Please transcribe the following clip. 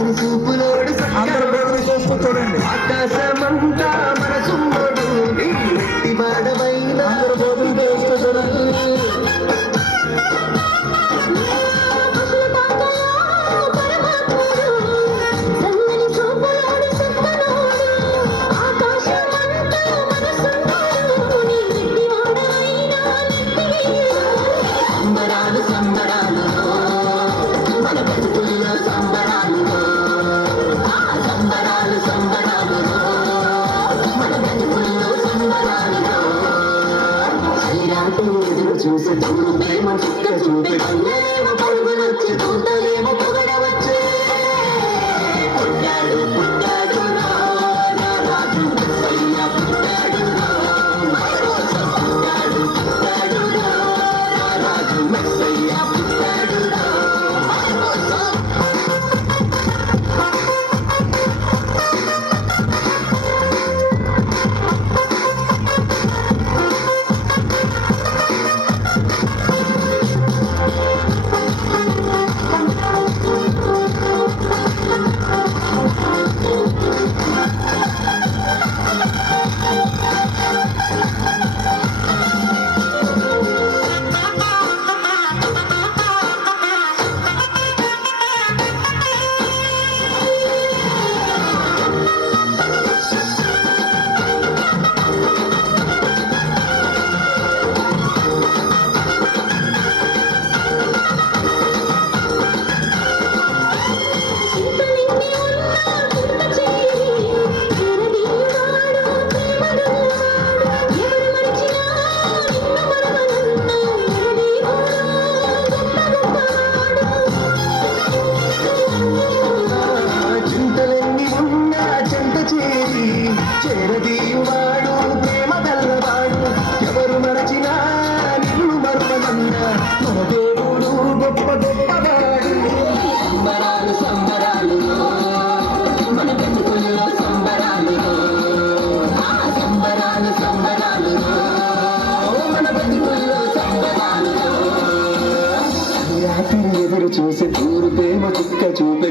అందరూ భోజనం చేసుకుని చూడండి. ఆకాశమంతా మనసుమ్మడు అందరూ భోజనం చేసుకుని చూడండి. చూసి చూడు ప్రేమ చుక్క చూపి పరుగులొచ్చి చూడలేమో పొగడవచ్చే పుట్టాడు పుట్టాడు రాజు పుట్టాడు పుట్టాడు పుట్టాడు రాజు మెస్సయ్య పుట్టాడు చేరదీయువాడు ప్రేమ గల్లవాడు ఎవరు మరచినా నిన్ను మరువనన్న మన దేవుడు గొప్ప గొప్పవాడు. సంబరాలు సంబరాలు మన బతుకుల్లో సంబరాలు సంబరాలు సంబరాలు మన బతుకుల్లో సంబరాలు రాత్రి ఎదురు చూసి తూరు ప్రేమ చుక్క చూపే